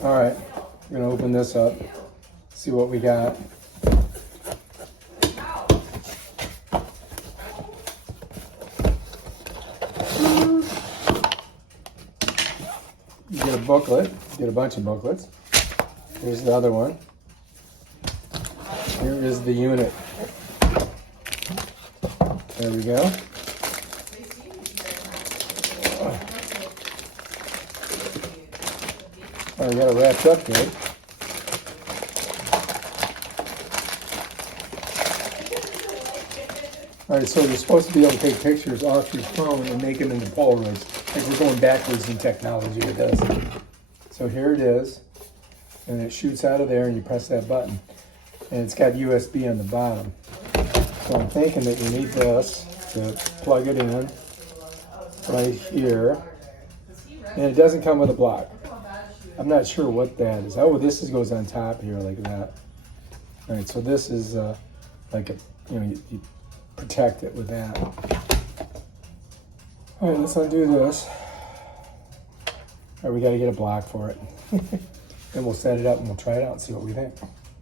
All right, I'm gonna open this up, see what we got. You get a booklet, you get a bunch of booklets. Here's the other one. Here is the unit. There we go. Oh, we got it wrapped up good. All right, so you're supposed to be able to take pictures off your phone and make them into Polaroids. Like we're going backwards in technology with this. So here it is, and it shoots out of there, and you press that button, and it's got USB on the bottom. So I'm thinking that you need this to plug it in right here, and it doesn't come with a block. I'm not sure what that is. Oh, this goes on top here like that. All right, so this is like a, you protect it with that. All right, let's undo this. All right, we got to get a block for it. And we'll set it up and we'll try it out and see what we think.